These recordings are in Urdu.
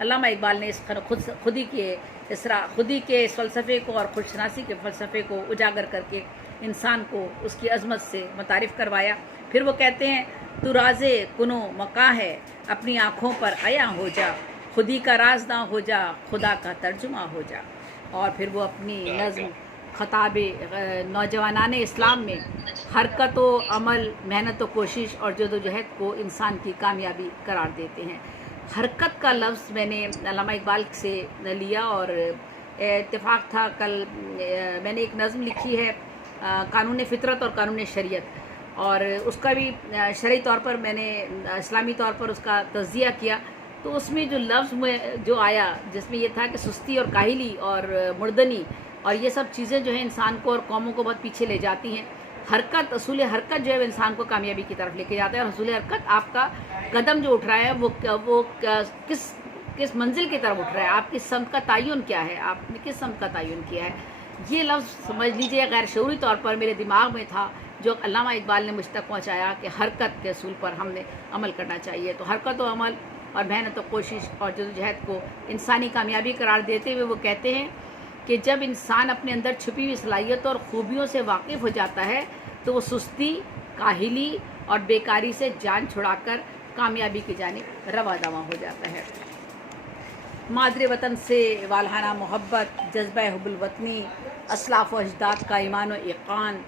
علامہ اقبال نے اس خودی کے اس فلسفے کو اور خودشناسی کے فلسفے کو اجاگر کر کے انسان کو اس کی عظمت سے متعارف کروایا۔ پھر وہ کہتے ہیں تو راز کنو مکاں ہے، اپنی آنکھوں پر عیاں ہو جا، خودی کا رازداں ہو جا، خدا کا ترجمہ ہو جا۔ اور پھر وہ اپنی نظم خطاب نوجوانان اسلام میں حرکت و عمل، محنت و کوشش اور جد و جہد کو انسان کی کامیابی قرار دیتے ہیں۔ حرکت کا لفظ میں نے علامہ اقبال سے لیا، اور اتفاق تھا کل میں نے ایک نظم لکھی ہے قانون فطرت اور قانون شریعت، اور اس کا بھی شرعی طور پر میں نے اسلامی طور پر اس کا تجزیہ کیا، تو اس میں جو لفظ میں جو آیا جس میں یہ تھا کہ سستی اور کاہلی اور مردنی اور یہ سب چیزیں جو ہیں انسان کو اور قوموں کو بہت پیچھے لے جاتی ہیں۔ حرکت، اصول حرکت جو ہے انسان کو کامیابی کی طرف لے کے جاتا ہے، اور اصول حرکت آپ کا قدم جو اٹھ رہا ہے وہ کس منزل کی طرف اٹھ رہا ہے، آپ کی سمت کا تعین کیا ہے، آپ نے کس سمت کا تعین کیا ہے۔ یہ لفظ سمجھ لیجئے غیر شعوری طور پر میرے دماغ میں تھا، جو علامہ اقبال نے مجھ تک پہنچایا کہ حرکت کے اصول پر ہم نے عمل کرنا چاہیے۔ تو حرکت و عمل اور محنت و کوشش اور جدوجہد کو انسانی کامیابی قرار دیتے ہوئے وہ کہتے ہیں کہ جب انسان اپنے اندر چھپی ہوئی صلاحیتوں اور خوبیوں سے واقف ہو جاتا ہے تو وہ سستی، کاہلی اور بیکاری سے جان چھڑا کر کامیابی کی جانب رواں دواں ہو جاتا ہے۔ مادر وطن سے والہانہ محبت، جذبہ حب الوطنی، اسلاف و اجداد کا ایمان و ایقان،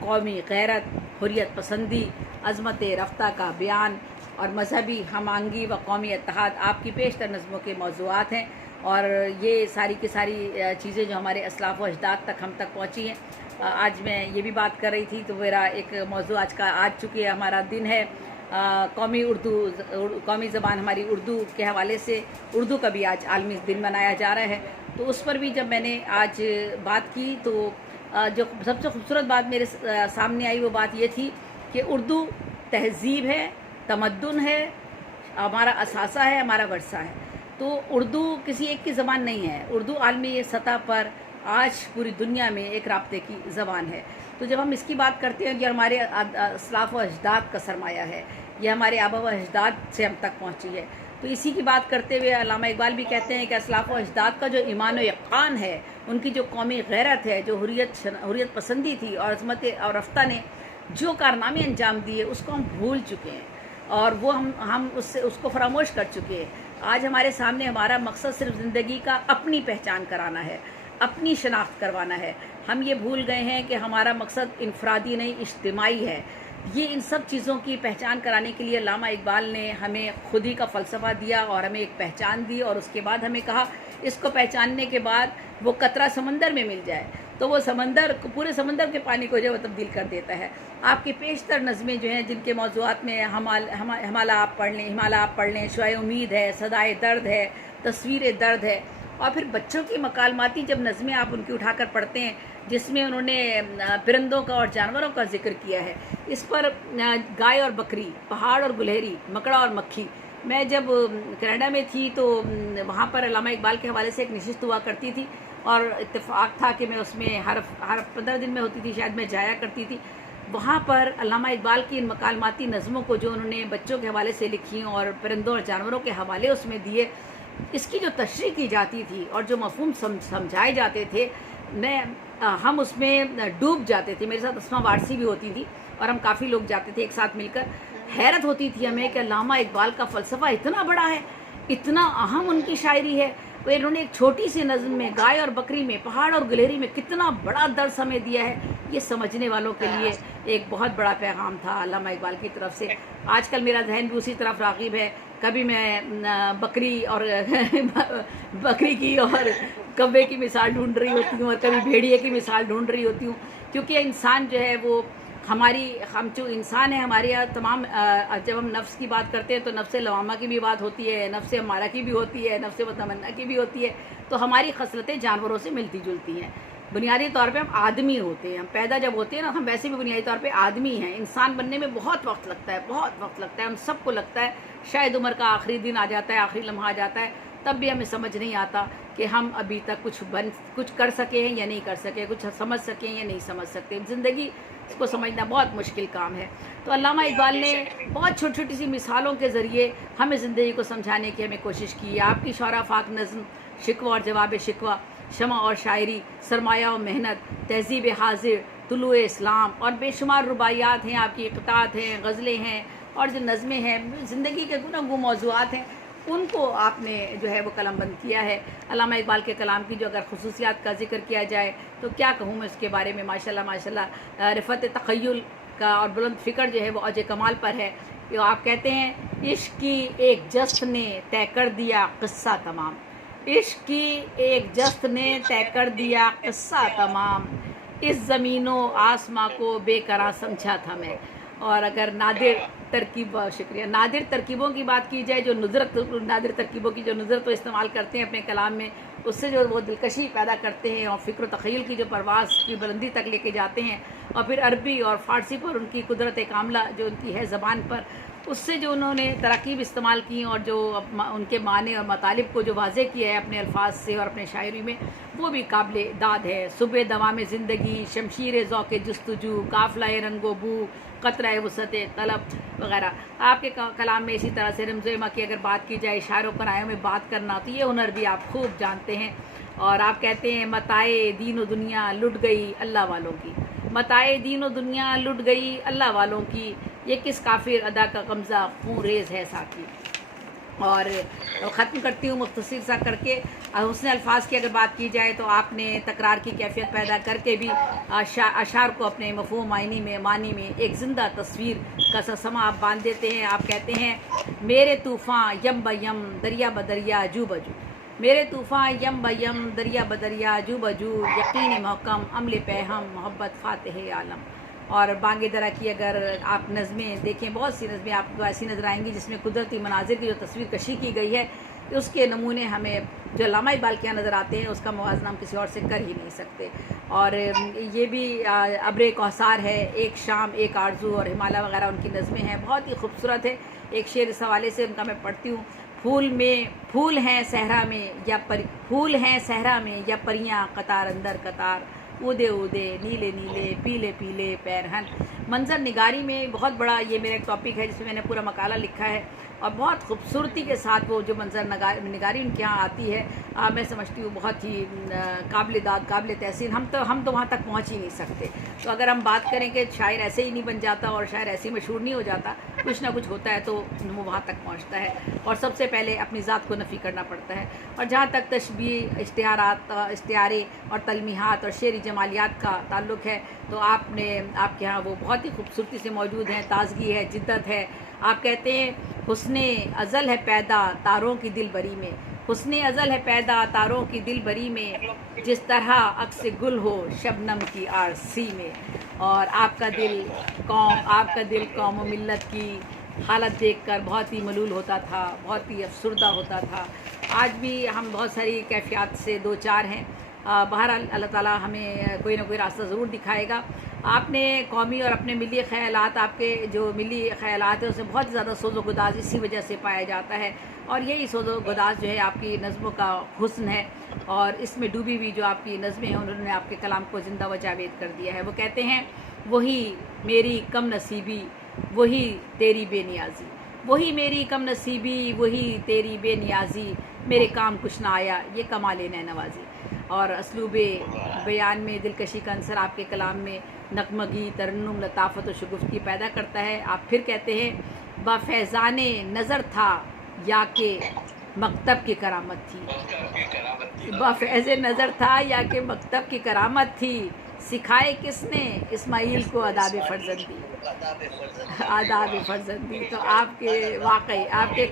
قومی غیرت، حریت پسندی، عظمت رفتہ کا بیان اور مذہبی ہم آہنگی و قومی اتحاد آپ کی بیشتر نظموں کے موضوعات ہیں، اور یہ ساری کی ساری چیزیں جو ہمارے اسلاف و اجداد تک ہم تک پہنچی ہیں۔ آج میں یہ بھی بات کر رہی تھی تو میرا ایک موضوع آج چونکہ ہمارا دن ہے قومی زبان ہماری اردو کے حوالے سے، اردو کا بھی آج عالمی دن منایا جا رہا ہے، تو اس پر بھی جب میں نے آج بات کی تو جو سب سے خوبصورت بات میرے سامنے آئی وہ بات یہ تھی کہ اردو تہذیب ہے، تمدن ہے، ہمارا اثاثہ ہے، ہمارا ورثہ ہے۔ تو اردو کسی ایک کی زبان نہیں ہے، اردو عالمی سطح پر آج پوری دنیا میں ایک رابطے کی زبان ہے۔ تو جب ہم اس کی بات کرتے ہیں، یہ ہمارے اسلاف و اجداد کا سرمایہ ہے، یہ ہمارے آبا و اجداد سے ہم تک پہنچی ہے۔ تو اسی کی بات کرتے ہوئے علامہ اقبال بھی کہتے ہیں کہ اسلاف و اجداد کا جو ایمان و یقین ہے، ان کی جو قومی غیرت ہے، جو حریت پسندی تھی اور عظمت اور رفتہ نے جو کارنامے انجام دیے اس کو ہم بھول چکے ہیں، اور وہ ہم اس کو فراموش کر چکے ہیں۔ آج ہمارے سامنے ہمارا مقصد صرف زندگی کا اپنی پہچان کرانا ہے، اپنی شناخت کروانا ہے۔ ہم یہ بھول گئے ہیں کہ ہمارا مقصد انفرادی نہیں، اجتماعی ہے۔ یہ ان سب چیزوں کی پہچان کرانے کے لیے علامہ اقبال نے ہمیں خودی کا فلسفہ دیا اور ہمیں ایک پہچان دی، اور اس کے بعد ہمیں کہا اس کو پہچاننے کے بعد وہ قطرہ سمندر میں مل جائے تو وہ پورے سمندر کے پانی کو جو ہے وہ تبدیل کر دیتا ہے۔ آپ کی پیشتر نظمیں جو ہیں جن کے موضوعات میں ہمالہ آپ پڑھ لیں، شعائے امید ہے، صدائے درد ہے، تصویر درد ہے، اور پھر بچوں کی مکالماتی جب نظمیں آپ ان کی اٹھا کر پڑھتے ہیں جس میں انہوں نے پرندوں کا اور جانوروں کا ذکر کیا ہے، اس پر گائے اور بکری، پہاڑ اور گلہری، مکڑا اور مکھی۔ میں جب کینیڈا میں تھی تو وہاں پر علامہ اقبال کے حوالے سے ایک نشست ہوا کرتی تھی، اور اتفاق تھا کہ میں اس میں ہر 15 دن میں ہوتی تھی، شاید میں جایا کرتی تھی۔ وہاں پر علامہ اقبال کی ان مکالماتی نظموں کو جو انہوں نے بچوں کے حوالے سے لکھی اور پرندوں اور جانوروں کے حوالے اس میں دیے، اس کی جو تشریح کی جاتی تھی اور جو مفہوم سمجھائے جاتے تھے، ہم اس میں ڈوب جاتے تھے۔ میرے ساتھ اسما وارسی بھی ہوتی تھی اور ہم کافی لوگ جاتے تھے ایک ساتھ مل کر۔ حیرت ہوتی تھی ہمیں کہ علامہ اقبال کا فلسفہ اتنا بڑا ہے، اتنا اہم ان کی شاعری ہے، وہ انہوں نے ایک چھوٹی سی نظم میں گائے اور بکری میں، پہاڑ اور گلہری میں کتنا بڑا درس ہمیں دیا ہے۔ یہ سمجھنے والوں کے لیے ایک بہت بڑا پیغام تھا علامہ اقبال کی طرف سے۔ آج کل میرا ذہن بھی اسی طرف راغب ہے، کبھی میں بکری کی اور کوے کی مثال ڈھونڈ رہی ہوتی ہوں، اور کبھی بھیڑیے کی مثال ڈھونڈ رہی ہوتی ہوں، کیونکہ انسان جو ہے وہ ہم جو انسان ہے ہمارے یہاں تمام، جب ہم نفس کی بات کرتے ہیں تو نفس لوامہ کی بھی بات ہوتی ہے، نفس امارہ کی بھی ہوتی ہے، نفس متمنہ کی بھی ہوتی ہے، تو ہماری خصلتیں جانوروں سے ملتی جلتی ہیں۔ بنیادی طور پہ ہم آدمی ہوتے ہیں، ہم پیدا جب ہوتے ہیں نا ہم ویسے بھی بنیادی طور پہ آدمی ہیں. انسان بننے میں بہت وقت لگتا ہے، بہت وقت لگتا ہے. ہم سب کو لگتا ہے شاید عمر کا آخری دن آ جاتا ہے، آخری لمحہ آ جاتا ہے، تب بھی ہمیں سمجھ نہیں آتا کہ ہم ابھی تک کچھ کر سکے ہیں یا نہیں کر سکے، کچھ سمجھ سکیں یا نہیں سمجھ سکتے. زندگی اس کو سمجھنا بہت مشکل کام ہے. تو علامہ اقبال نے بہت چھوٹی چھوٹی سی مثالوں کے ذریعے ہمیں زندگی کو سمجھانے کی ہمیں کوشش کی ہے. آپ کی شعرا فاق نظم، شکوہ اور جواب شکوہ، شمع اور شاعری، سرمایہ و محنت، تہذیب حاضر، طلوع اسلام اور بے شمار رباعیات ہیں، آپ کی اقطاعات ہیں، غزلیں ہیں اور جو نظمیں ہیں، زندگی کے گفتگو موضوعات ہیں، ان کو آپ نے جو ہے وہ قلم بند کیا ہے. علامہ اقبال کے کلام کی جو اگر خصوصیات کا ذکر کیا جائے تو کیا کہوں میں اس کے بارے میں. ماشاءاللہ رفعت تخیل کا اور بلند فکر جو ہے وہ اوج کمال پر ہے. آپ کہتے ہیں عشق کی ایک جست نے طے کر دیا قصہ تمام، عشق کی ایک جست نے طے کر دیا قصہ تمام، اس زمین و آسماں کو بے قرار سمجھا تھا میں. اور اگر نادر ترکیبوں کی بات کی جائے، جو نادر ترکیبوں کی جو نظرت استعمال کرتے ہیں اپنے کلام میں، اس سے جو وہ دلکشی پیدا کرتے ہیں اور فکر و تخیل کی جو پرواز کی بلندی تک لے کے جاتے ہیں، اور پھر عربی اور فارسی پر ان کی قدرت کاملہ جو ان کی ہے زبان پر، اس سے جو انہوں نے تراکیب استعمال کی اور جو ان کے معنی اور مطالب کو جو واضح کیا ہے اپنے الفاظ سے اور اپنے شاعری میں، وہ بھی قابل داد ہے. صبح دوام زندگی، شمشیر ذوق جستجو، قافلہ رنگ و بو، قطرہ وسعت طلب وغیرہ. آپ کے کلام میں اسی طرح سے رمزیمہ کی اگر بات کی جائے، شاعر و کنایوں میں بات کرنا، تو یہ ہنر بھی آپ خوب جانتے ہیں. اور آپ کہتے ہیں متاع دین و دنیا لٹ گئی اللہ والوں کی، متاع دین و دنیا لٹ گئی اللہ والوں کی، یہ کس کافر ادا کا غمزہ خون ریز ہے ساقی. اور ختم کرتی ہوں مختصر سا کر کے. حسن الفاظ کی اگر بات کی جائے تو آپ نے تکرار کی کیفیت پیدا کر کے بھی اشعار کو اپنے مفہوم معنی میں ایک زندہ تصویر کا سما آپ باندھ دیتے ہیں. آپ کہتے ہیں میرے طوفاں یم بیم دریا بدریا جو بجو، میرے طوفاں یم بیم دریا بدریا جو بجو، یقین محکم عمل پہم محبت فاتح عالم. اور بانگ درا کی اگر آپ نظمیں دیکھیں، بہت سی نظمیں آپ کو ایسی نظر آئیں گی جس میں قدرتی مناظر کی جو تصویر کشی کی گئی ہے، اس کے نمونے ہمیں جو علامہ اقبال کے یہاں نظر آتے ہیں، اس کا موازنہ ہم کسی اور سے کر ہی نہیں سکتے. اور یہ بھی ابر کوثر ہے، ایک شام ایک آرزو اور ہمالیہ وغیرہ ان کی نظمیں ہیں، بہت ہی خوبصورت ہے. ایک شعر اس حوالے سے ان کا میں پڑھتی ہوں. پھول ہیں صحرا میں یا پریاں قطار اندر قطار، اودے اودے نیلے نیلے پیلے پیلے پیرہن. منظر نگاری میں بہت بڑا یہ میرا ایک ٹاپک ہے جس میں میں نے پورا مقالہ لکھا ہے، اور بہت خوبصورتی کے ساتھ وہ جو منظر نگاری ان کے یہاں آتی ہے، میں سمجھتی ہوں بہت ہی قابل داد قابل تحسین. ہم تو وہاں تک پہنچ ہی نہیں سکتے. تو اگر ہم بات کریں کہ شاعر ایسے ہی نہیں بن جاتا اور شاعر ایسے ہی مشہور نہیں ہو جاتا، کچھ نہ کچھ ہوتا ہے تو وہ وہاں تک پہنچتا ہے، اور سب سے پہلے اپنی ذات کو نفی کرنا پڑتا ہے. اور جہاں تک تشبیہ، اشتعارے اور تلمیحات اور شعری جمالیات کا تعلق ہے، تو آپ کے ہاں وہ بہت ہی خوبصورتی سے موجود ہیں. تازگی ہے، جدت ہے. آپ کہتے ہیں حسن ازل ہے پیدا تاروں کی دل بری میں، حسن ازل ہے پیدا تاروں کی دل بری میں، جس طرح عکس گل ہو شبنم کی آرسی میں. اور آپ کا دل قوم و ملت کی حالت دیکھ کر بہت ہی ملول ہوتا تھا، بہت ہی افسردہ ہوتا تھا. آج بھی ہم بہت ساری کیفیات سے دو چار ہیں. بہرحال اللہ تعالیٰ ہمیں کوئی نہ کوئی راستہ ضرور دکھائے گا. آپ نے قومی اور اپنے ملی خیالات، آپ کے جو ملی خیالات ہیں اس میں بہت زیادہ سوز و گداز اسی وجہ سے پایا جاتا ہے، اور یہی سوز و گداز جو ہے آپ کی نظموں کا حسن ہے. اور اس میں ڈوبی ہوئی جو آپ کی نظمیں ہیں انہوں نے آپ کے کلام کو زندہ و جاوید کر دیا ہے. وہ کہتے ہیں وہی میری کم نصیبی وہی تیری بے نیازی، وہی میری کم نصیبی وہی تیری بے نیازی، میرے کام کچھ نہ آیا یہ کمال نوازی. اور اسلوب بیان میں دلکشی کا عنصر آپ کے کلام میں نغمگی، ترنم، لطافت و شگفتی پیدا کرتا ہے. آپ پھر کہتے ہیں با فیضان نظر تھا یا کہ مکتب کی کرامت تھی، با فیض نظر تھا یا کہ مکتب کی کرامت تھی، سکھائے کس نے اسماعیل کو آداب فرزندی، آداب فرزندی. تو آپ کے واقعی آپ کے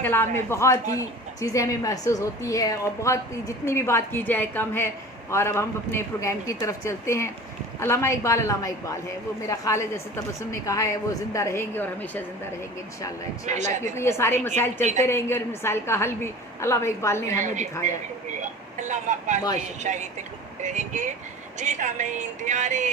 کلام میں بہت ہی چیزیں ہمیں محسوس ہوتی ہے، اور بہت ہی جتنی بھی بات کی جائے کم ہے. اور اب ہم اپنے پروگرام کی طرف چلتے ہیں. علامہ اقبال ہے، وہ میرا خیال ہے جیسے تبسم نے کہا ہے وہ زندہ رہیں گے اور ہمیشہ زندہ رہیں گے انشاءاللہ، کیونکہ یہ سارے مسائل چلتے رہیں گے اور ان مسائل کا حل بھی علامہ اقبال نے ہمیں دکھایا ہے. علامہ اقبال کی ماشاء اللہ. شاعری تک رہیں گے. جی سامعین، دیارے